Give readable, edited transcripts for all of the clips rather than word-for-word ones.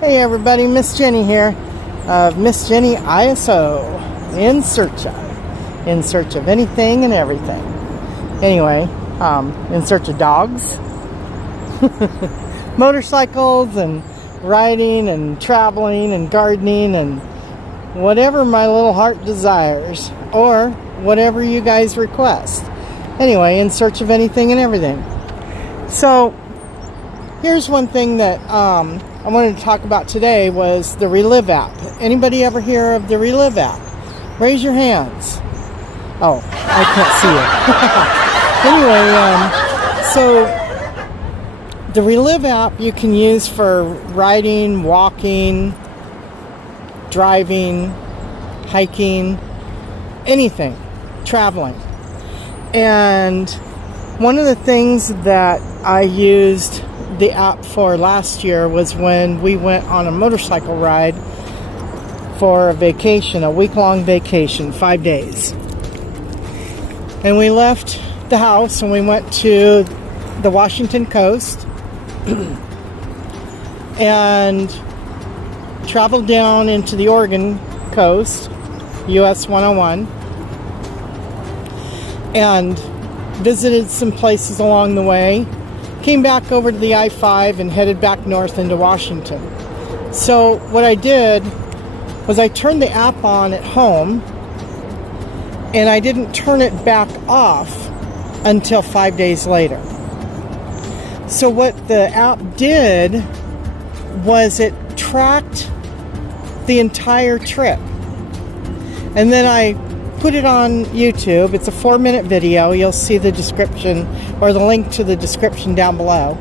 Hey everybody, Miss Jenny here of Miss Jenny ISO, in search of anything and everything. Anyway, in search of dogs, motorcycles, and riding and traveling and gardening and whatever my little heart desires, or whatever you guys request. Anyway, in search of anything and everything. So here's one thing that I wanted to talk about today was the Relive app. Anybody ever hear of the Relive app? Raise your hands. Oh, I can't see it. Anyway, so the Relive app you can use for riding, walking, driving, hiking, anything, traveling. And one of the things that I used the app for last year was when we went on a motorcycle ride for a vacation, a week-long vacation, 5 days. And we left the house and we went to the Washington coast and traveled down into the Oregon coast, US 101, and visited some places along the way. Came back over to the I-5 and headed back north into Washington. So what I did was I turned the app on at home and I didn't turn it back off until 5 days later. So what the app did was it tracked the entire trip. And then I put it on YouTube. It's a 4-minute video. You'll see the description or the link to the description down below.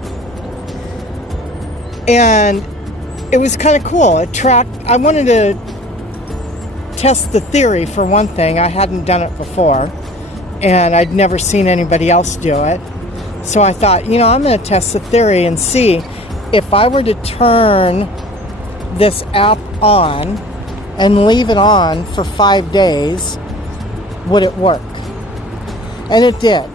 And it was kind of cool. It tracked. I wanted to test the theory for one thing. I hadn't done it before, and I'd never seen anybody else do it. So I thought, I'm going to test the theory and see if I were to turn this app on and leave it on for 5 days, would it work? And it did.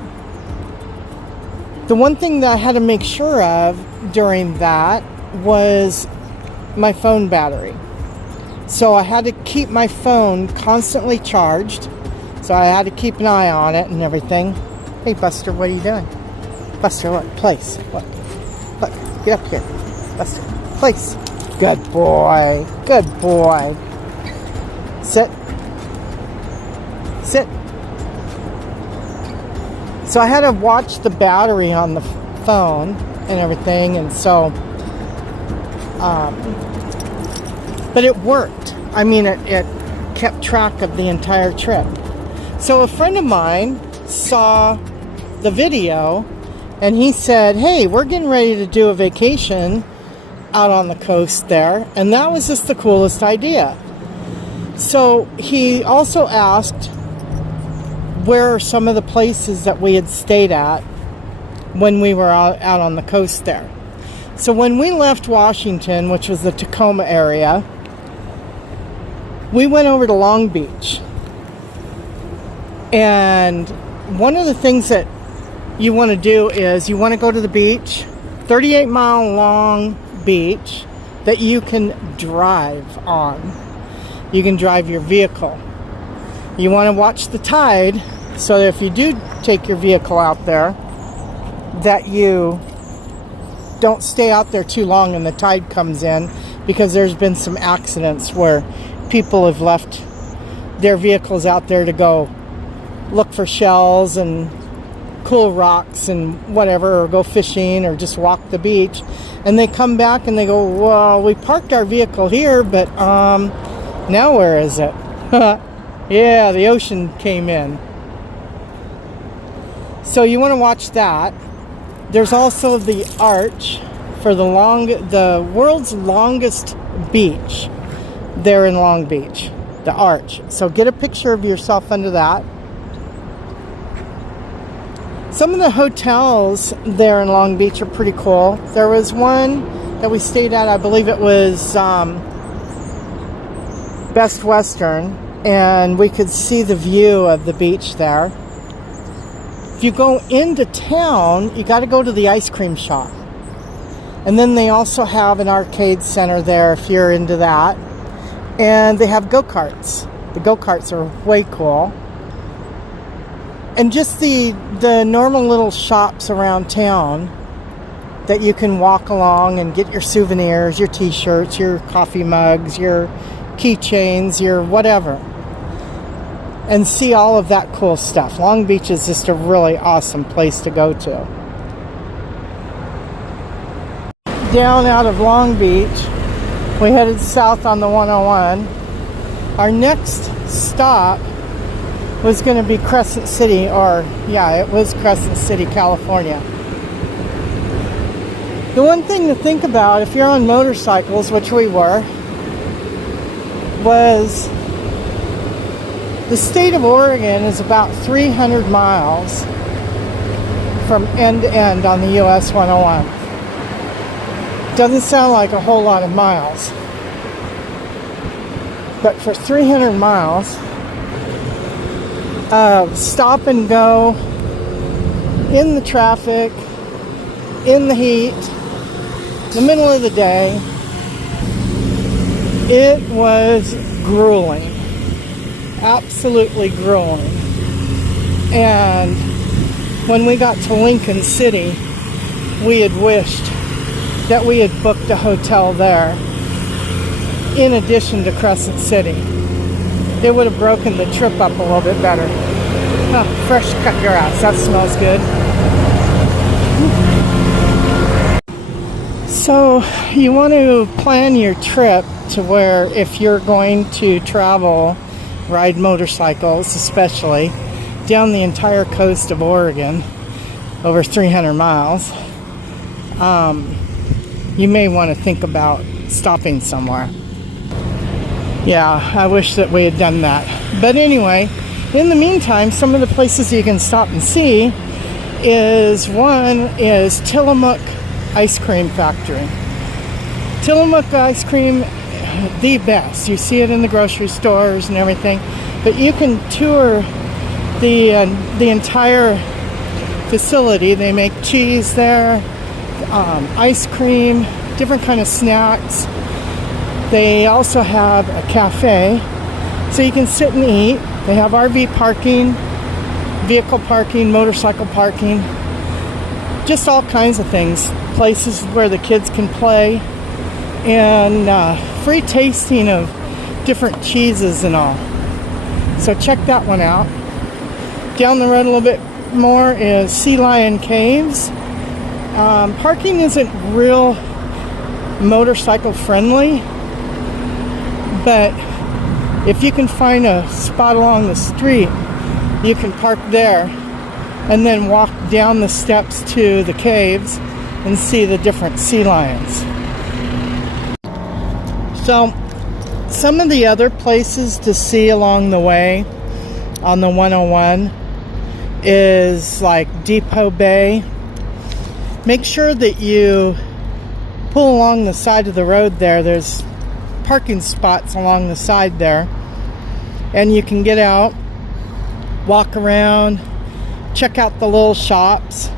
The one thing that I had to make sure of during that was my phone battery. So I had to keep my phone constantly charged. So I had to keep an eye on it and everything. Hey Buster, what are you doing? Buster, look, place. Look, get up here. Buster, place. Good boy. Good boy. Sit. Sit. So I had to watch the battery on the phone and everything, and so but it worked. I mean, it kept track of the entire trip. So a friend of mine saw the video and he said, hey, we're getting ready to do a vacation out on the coast there, and that was just the coolest idea. So he also asked where are some of the places that we had stayed at when we were out on the coast there. So when we left Washington, which was the Tacoma area, we went over to Long Beach. And one of the things that you want to do is you want to go to the beach, 38-mile long beach that you can drive on. You can drive your vehicle. You want to watch the tide so that if you do take your vehicle out there, that you don't stay out there too long and the tide comes in, because there's been some accidents where people have left their vehicles out there to go look for shells and cool rocks and whatever, or go fishing or just walk the beach, and they come back and they go, well, we parked our vehicle here, but now where is it? Yeah, the ocean came in. So you want to watch that. There's also the arch for the world's longest beach there in Long Beach, the arch. So get a picture of yourself under that. Some of the hotels there in Long Beach are pretty cool. There was one that we stayed at, I believe it was Best Western, and we could see the view of the beach there. If you go into town, you got to go to the ice cream shop. And then they also have an arcade center there if you're into that. And they have go-karts. The go-karts are way cool. And just the normal little shops around town that you can walk along and get your souvenirs, your t-shirts, your coffee mugs, your keychains, your whatever. And see all of that cool stuff. Long Beach is just a really awesome place to go to. Down out of Long Beach, we headed south on the 101. Our next stop was going to be Crescent City, it was Crescent City, California. The one thing to think about if you're on motorcycles, which we were, was the state of Oregon is about 300 miles from end to end on the US 101. Doesn't sound like a whole lot of miles, but for 300 miles, stop and go in the traffic, in the heat, the middle of the day, it was grueling. Absolutely grueling. And when we got to Lincoln City, we had wished that we had booked a hotel there in addition to Crescent City. It would have broken the trip up a little bit better. Oh, fresh cut grass, that smells good. So you want to plan your trip to where if you're going to travel, ride motorcycles especially, down the entire coast of Oregon, over 300 miles, you may want to think about stopping somewhere. Yeah, I wish that we had done that. But anyway, in the meantime, some of the places you can stop and see one is Tillamook Ice Cream Factory. Tillamook ice cream, the best. You see it in the grocery stores and everything. But you can tour the entire facility. They make cheese there, ice cream, different kind of snacks. They also have a cafe, so you can sit and eat. They have RV parking, vehicle parking, motorcycle parking, just all kinds of things. Places where the kids can play, and free tasting of different cheeses and all. So check that one out. Down the road a little bit more is Sea Lion Caves. Parking isn't real motorcycle friendly, but if you can find a spot along the street, you can park there and then walk down the steps to the caves and see the different sea lions. So some of the other places to see along the way on the 101 is like Depot Bay. Make sure that you pull along the side of the road there. There's parking spots along the side there, and you can get out, walk around, check out the little shops,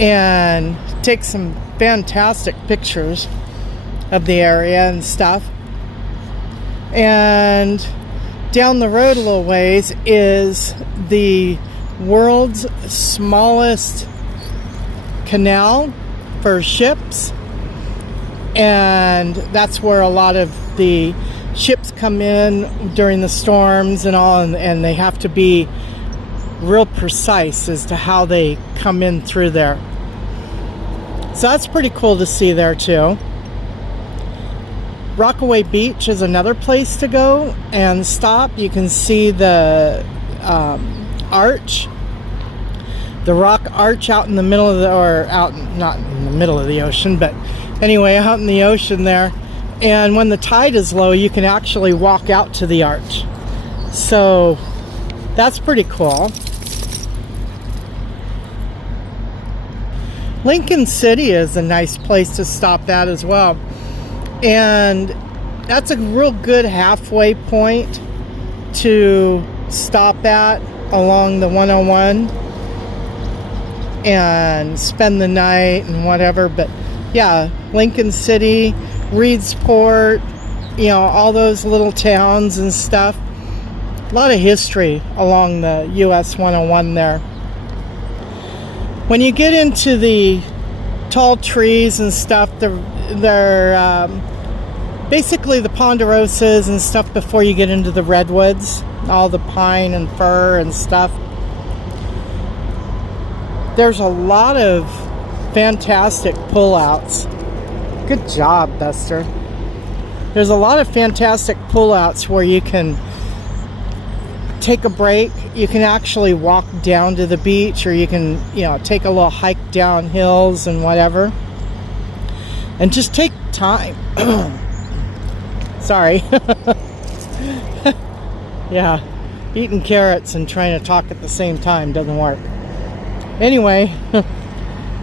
and take some fantastic pictures of the area and stuff. And down the road a little ways is the world's smallest canal for ships, and that's where a lot of the ships come in during the storms and all, and they have to be real precise as to how they come in through there. So that's pretty cool to see there too. Rockaway Beach is another place to go and stop. You can see the arch, the rock arch out in the middle of not in the middle of the ocean, but anyway, out in the ocean there. And when the tide is low, you can actually walk out to the arch. So that's pretty cool. Lincoln City is a nice place to stop at as well. And that's a real good halfway point to stop at along the 101 and spend the night and whatever. But yeah, Lincoln City, Reedsport, you know, all those little towns and stuff. A lot of history along the US 101 there. When you get into the tall trees and stuff, they're basically the ponderosas and stuff before you get into the redwoods, all the pine and fir and stuff. There's a lot of fantastic pullouts. Good job, Buster. There's a lot of fantastic pullouts where you can take a break. You can actually walk down to the beach, or you can, you know, take a little hike down hills and whatever, and just take time. Sorry. Yeah, eating carrots and trying to talk at the same time doesn't work. Anyway,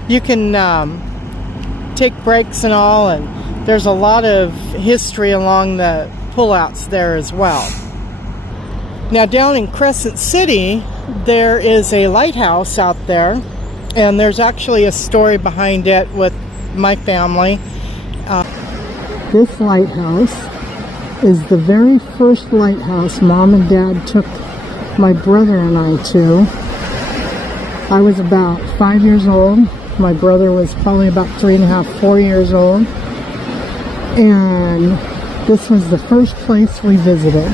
you can take breaks and all, and there's a lot of history along the pullouts there as well. Now down in Crescent City, there is a lighthouse out there, and there's actually a story behind it with my family. This lighthouse is the very first lighthouse Mom and Dad took my brother and I to. I was about 5 years old. My brother was probably about 3.5, 4 years old. And this was the first place we visited.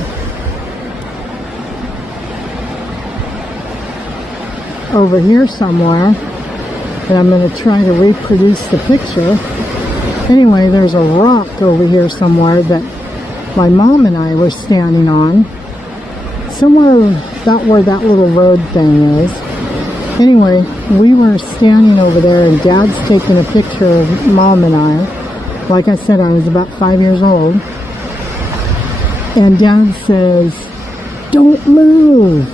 Over here somewhere, and I'm going to try to reproduce the picture. Anyway, there's a rock over here somewhere that my mom and I were standing on. Somewhere about where that little road thing is. Anyway, we were standing over there, and Dad's taking a picture of Mom and I. Like I said, I was about 5 years old. And Dad says, "Don't move."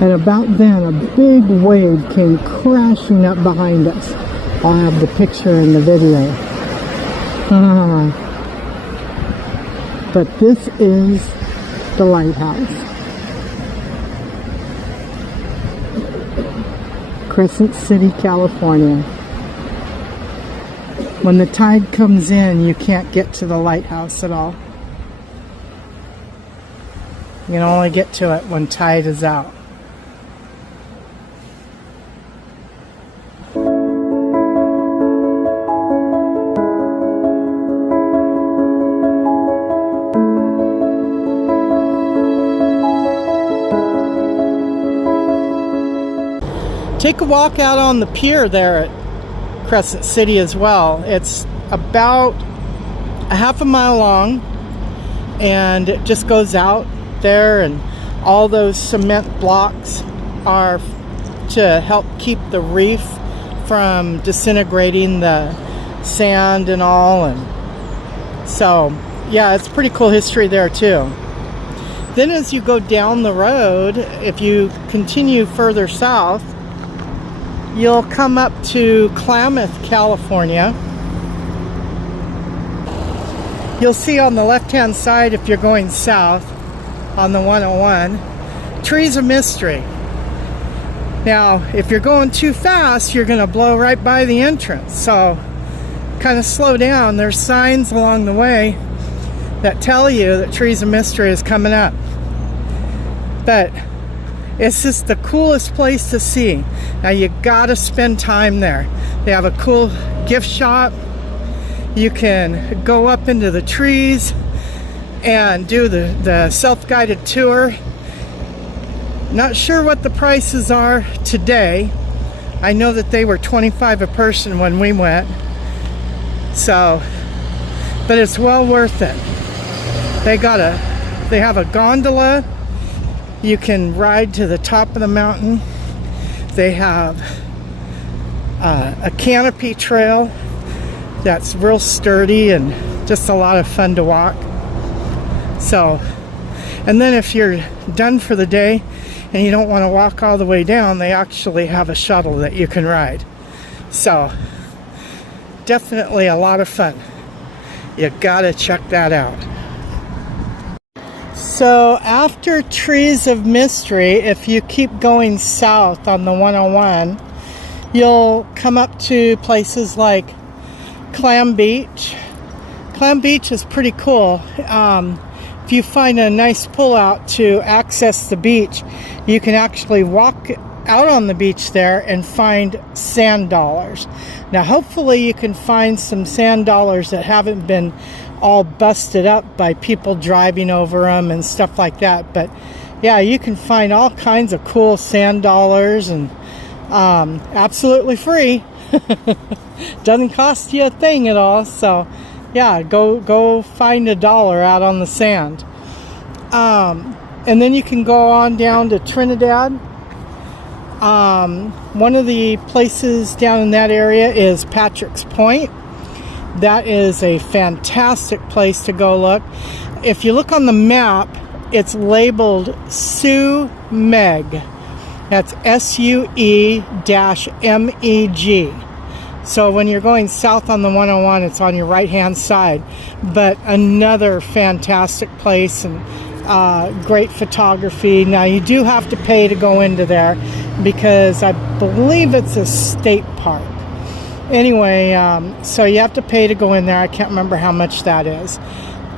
And about then, a big wave came crashing up behind us. I'll have the picture in the video. But this is the lighthouse. Crescent City, California. When the tide comes in, you can't get to the lighthouse at all. You can only get to it when tide is out. Take a walk out on the pier there at Crescent City as well. It's about a half a mile long, and it just goes out there, and all those cement blocks are to help keep the reef from disintegrating the sand and all. And so yeah, it's pretty cool history there too. Then as you go down the road, if you continue further south, you'll come up to Klamath, California. You'll see on the left-hand side, if you're going south on the 101, Trees of Mystery. Now, if you're going too fast, you're going to blow right by the entrance. So, kind of slow down. There's signs along the way that tell you that Trees of Mystery is coming up. But it's just the coolest place to see. Now you gotta spend time there. They have a cool gift shop. You can go up into the trees and do the self-guided tour. Not sure what the prices are today. I know that they were $25 a person when we went. So, but it's well worth it. They have a gondola. You can ride to the top of the mountain. They have a canopy trail that's real sturdy and just a lot of fun to walk. So, and then if you're done for the day and you don't want to walk all the way down, they actually have a shuttle that you can ride. So, definitely a lot of fun. You gotta check that out. So after Trees of Mystery, if you keep going south on the 101, you'll come up to places like Clam Beach. Clam Beach is pretty cool. If you find a nice pullout to access the beach, you can actually walk out on the beach there and find sand dollars. Now hopefully you can find some sand dollars that haven't been all busted up by people driving over them and stuff like that. But yeah, you can find all kinds of cool sand dollars, and absolutely free. Doesn't cost you a thing at all. So yeah, go find a dollar out on the sand. And then you can go on down to Trinidad. One of the places down in that area is Patrick's Point. That is a fantastic place to go look. If you look on the map, it's labeled SUMEG. That's SUE-MEG. So when you're going south on the 101, it's on your right-hand side. But another fantastic place, and great photography. Now you do have to pay to go into there because I believe it's a state park. Anyway, so you have to pay to go in there. I can't remember how much that is.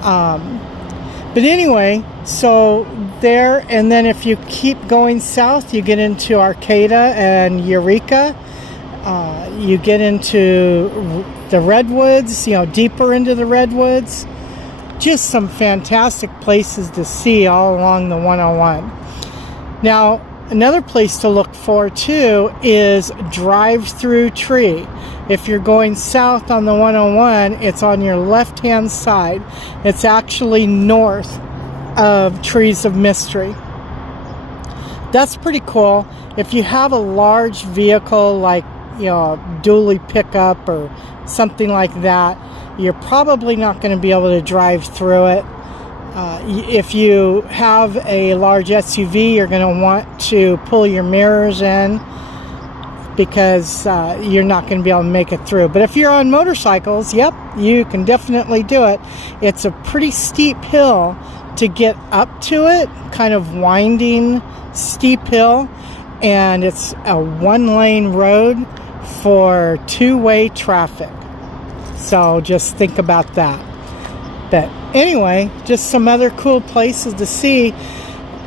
But anyway, so there, and then if you keep going south, you get into Arcata and Eureka. You get into the Redwoods, deeper into the Redwoods. Just some fantastic places to see all along the 101. Now, another place to look for too is Drive-Through Tree. If you're going south on the 101, it's on your left-hand side. It's actually north of Trees of Mystery. That's pretty cool. If you have a large vehicle like a dually pickup or something like that, you're probably not going to be able to drive through it. If you have a large SUV, you're going to want to pull your mirrors in because you're not going to be able to make it through. But if you're on motorcycles, yep, you can definitely do it. It's a pretty steep hill to get up to it, kind of winding, steep hill, and it's a one-lane road for two-way traffic. So just think about that. But anyway, just some other cool places to see.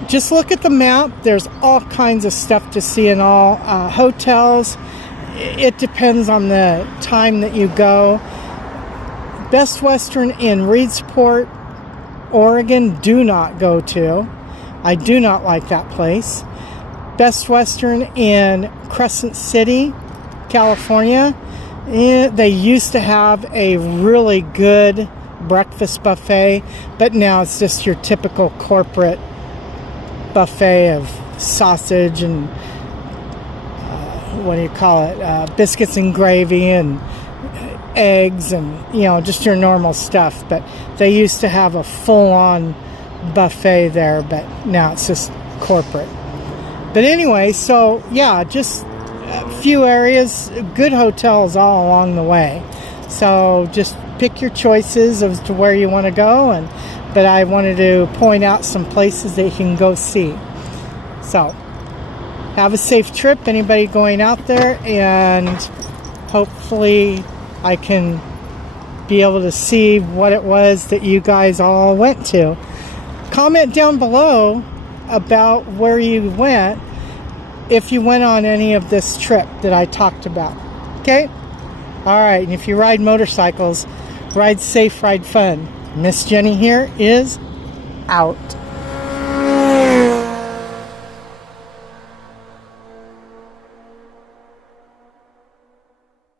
Just look at the map. There's all kinds of stuff to see in all. Hotels, it depends on the time that you go. Best Western in Reedsport, Oregon, do not go to. I do not like that place. Best Western in Crescent City, California. They used to have a really good breakfast buffet, but now it's just your typical corporate buffet of sausage and biscuits and gravy and eggs and just your normal stuff. But they used to have a full-on buffet there, but now it's just corporate. But anyway, so yeah, just a few areas, good hotels all along the way. So just pick your choices as to where you want to go, but I wanted to point out some places that you can go see. So have a safe trip, anybody going out there, and hopefully I can be able to see what it was that you guys all went to. Comment down below about where you went, if you went on any of this trip that I talked about. Okay? Alright, and if you ride motorcycles, ride safe, ride fun. Miss Jenny here is out.